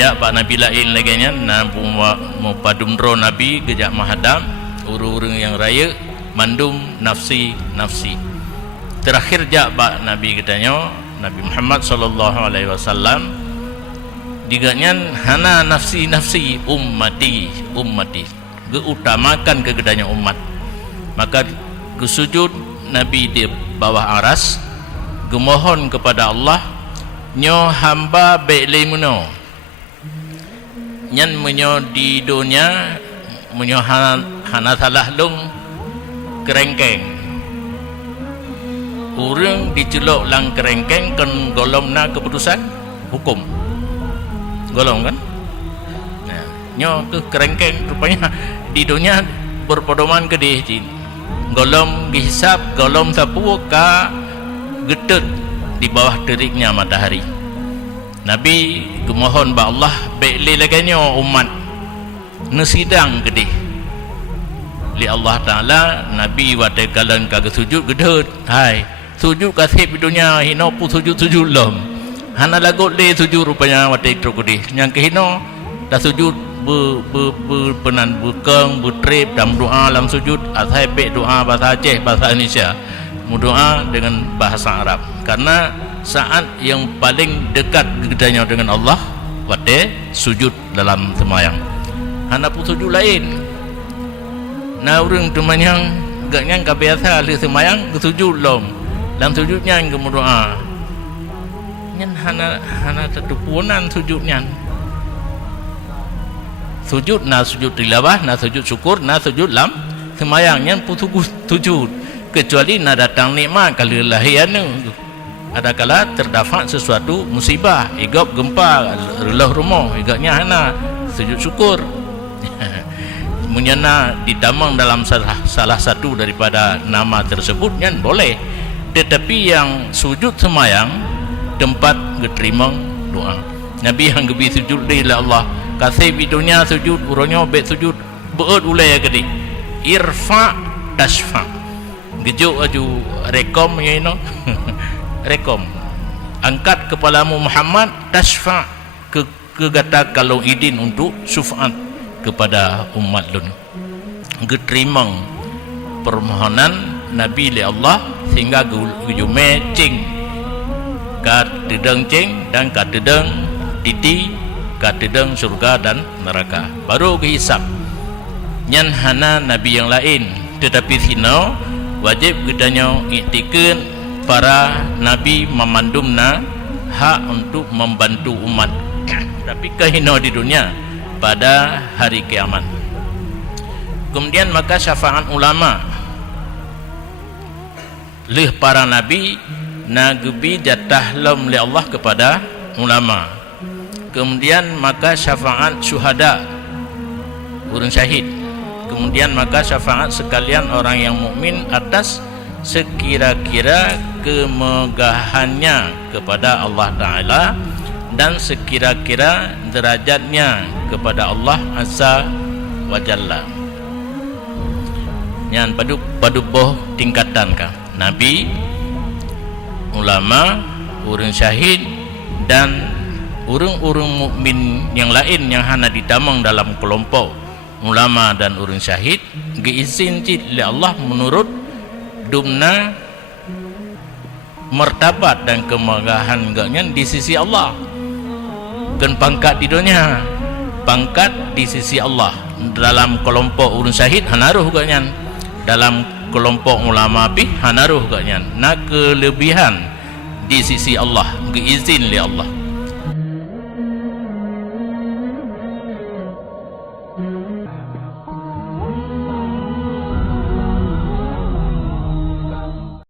ja pak nabi lain lagi nya na mau padumro nabi gejak mahadam urung-urung yang raya mandum nafsi terakhir ja pak nabi katanya Nabi Muhammad sallallahu alaihi wasallam diganyan hana nafsi ummati geutamakan kegedanya umat. Maka gesujud nabi di bawah aras gemohon kepada Allah nyo hamba be'le muno nyan menyo di dunia menyo hana salah lung kerengkeng urang dicelok lang kerengkeng kan golomna keputusan hukum golong kan nah nyo ke kerengkeng rupanya di dunia berpedoman ke dia golom dihisap golom sapu ka gedut di bawah teriknya matahari. Nabi gemohon ba Allah be'le laganyo umat nesidang gede li Allah Ta'ala Nabi wate kalan kagak sujud gedut hai sujud kasih dunia hino pu sujud lom hana lagot le sujud rupanya wate trukudi yang kehino dah sujud penan bukeng butrip dalam doa dalam sujud asai pe doa bahasa Aceh bahasa Indonesia doa dengan bahasa Arab karena saat yang paling dekat gedanya dengan Allah wate sujud dalam sembahyang hana pu sujud lain na urang temanyang gak nyang ka biasa li sembahyang sujud lom dalam sujudnya yang doa nyan hana tetupunan sujudnya sujud na sujud tilawah na sujud syukur na sujud lam sembahyang nyan pu sujud kecuali na datang nikmat kali lahian ada kala terdapat sesuatu musibah igap gempa relah rumah igapnya hana sujud syukur menyana ditamang dalam salah satu daripada nama tersebut kan boleh tetapi yang sujud semayang tempat diterima doa Nabi yang gebi sujud ila Allah kasih bidunya sujud urangnya bet sujud beut ulai gede irfa tashfa gejuk aju rekom ya ino rekom angkat kepalamu Muhammad tashfa kegata kalau idin untuk syufaat kepada umat lun geterimang permohonan Nabi li Allah sehingga gujume cing ka tedeng cing dan ka tedeng titi ka tedeng surga dan neraka baru dihisap nyan hana nabi yang lain tetapi sino wajib gedanya iktikeun para nabi memandumna hak untuk membantu umat tapi kahino di dunia pada hari kiamat. Kemudian maka syafaat ulama lih para nabi nagebi jatah lam li Allah kepada ulama. Kemudian maka syafaat syuhada urang syahid. Kemudian maka syafaat sekalian orang yang mukmin atas sekira-kira kemegahannya kepada Allah Ta'ala dan sekira-kira derajatnya kepada Allah Azza wa Jalla. Yang paduboh tingkatan kah nabi, ulama, urang syahid dan urang-urang mukmin yang lain yang hana ditamang dalam kelompok ulama dan urang syahid geizin li Allah menurut dumna martabat dan kemegahan gaknya di sisi Allah dan pangkat di dunia pangkat di sisi Allah dalam kelompok urang syahid hanaruh gaknya dalam kelompok ulama pi hanaruh gaknya na kelebihan di sisi Allah geizin li Allah